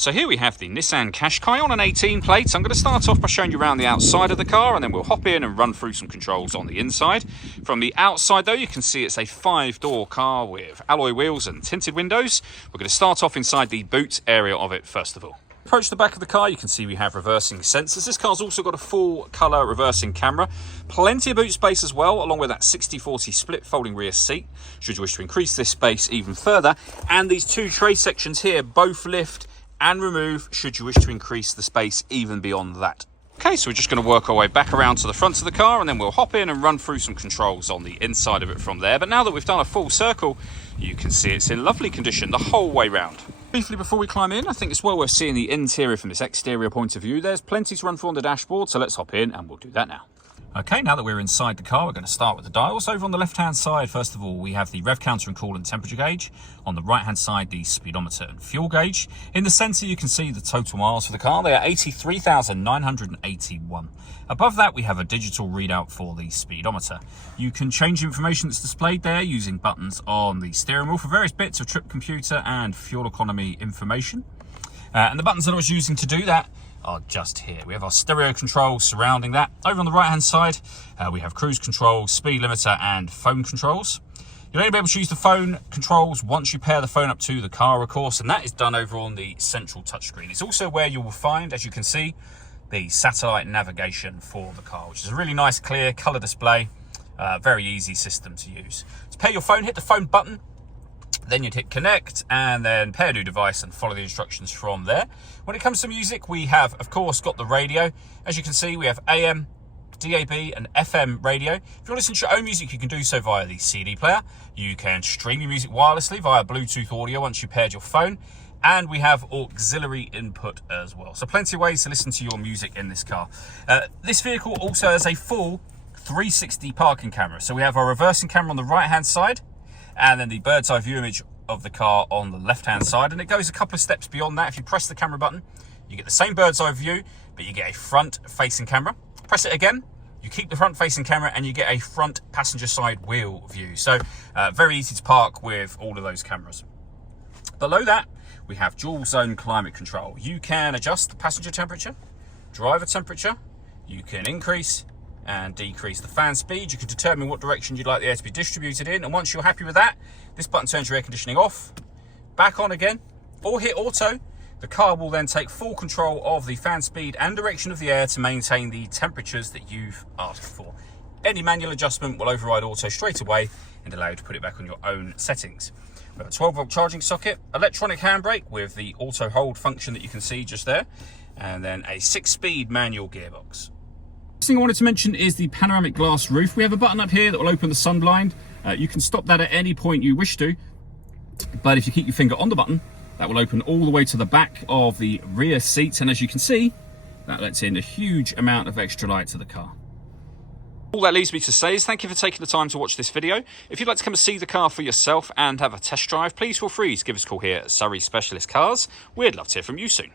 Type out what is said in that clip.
So here we have the Nissan Qashqai on an 18 plate. I'm going to start off by showing you around the outside of the car, and then we'll hop in and run through some controls on the inside. From the outside though, you can see it's a 5-door car with alloy wheels and tinted windows. We're going to start off inside the boot area of it first of all. Approach the back of the car, you can see we have reversing sensors. This car's also got a full colour reversing camera. Plenty of boot space as well, along with that 60/40 split folding rear seat, should you wish to increase this space even further. And these two tray sections here both lift and remove should you wish to increase the space even beyond that. Okay, so we're just going to work our way back around to the front of the car, and then we'll hop in and run through some controls on the inside of it from there. But now that we've done a full circle, you can see it's in lovely condition the whole way round. Briefly before we climb in, I think it's well worth seeing the interior from this exterior point of view. There's plenty to run through on the dashboard, so let's hop in and we'll do that now. Okay, now that we're inside the car, we're going to start with the dials. Over on the left-hand side, first of all, we have the rev counter and coolant temperature gauge. On the right-hand side, the speedometer and fuel gauge. In the centre, you can see the total miles for the car. They are 83,981. Above that, we have a digital readout for the speedometer. You can change the information that's displayed there using buttons on the steering wheel for various bits of trip computer and fuel economy information. And the buttons that I was using to do that are just here. We have our stereo controls surrounding that. Over on the right hand side, we have cruise control, speed limiter and phone controls. You'll only be able to use the phone controls once you pair the phone up to the car, of course, and that is done over on the central touchscreen. It's also where you will find, as you can see, the satellite navigation for the car, which is a really nice clear colour display. Very easy system to use. To pair your phone, hit the phone button. Then you'd hit connect and then pair new device and follow the instructions from there. When it comes to music, we have, of course, got the radio. As you can see, we have AM, DAB and FM radio. If you want to listen to your own music, you can do so via the CD player. You can stream your music wirelessly via Bluetooth audio once you paired your phone. And we have auxiliary input as well. So plenty of ways to listen to your music in this car. This vehicle also has a full 360 parking camera. So we have our reversing camera on the right-hand side, and then the bird's eye view image of the car on the left hand side. And it goes a couple of steps beyond that. If you press the camera button, you get the same bird's eye view, but you get a front facing camera. Press it again, you keep the front facing camera and you get a front passenger side wheel view. So very easy to park with all of those cameras. Below that, we have dual zone climate control. You can adjust the passenger temperature, driver temperature, you can increase and decrease the fan speed. You can determine what direction you'd like the air to be distributed in, and once you're happy with that, this button turns your air conditioning off, back on again, or hit auto. The car will then take full control of the fan speed and direction of the air to maintain the temperatures that you've asked for. Any manual adjustment will override auto straight away and allow you to put it back on your own settings. We have a 12-volt charging socket, electronic handbrake with the auto hold function that you can see just there, and then a 6-speed manual gearbox. Next thing I wanted to mention is the panoramic glass roof. We have a button up here that will open the sun blind. You can stop that at any point you wish to, but if you keep your finger on the button, that will open all the way to the back of the rear seats, and as you can see, that lets in a huge amount of extra light to the car. All that leaves me to say is thank you for taking the time to watch this video. If you'd like to come and see the car for yourself and have a test drive, please feel free to give us a call here at Surrey Specialist Cars. We'd love to hear from you soon.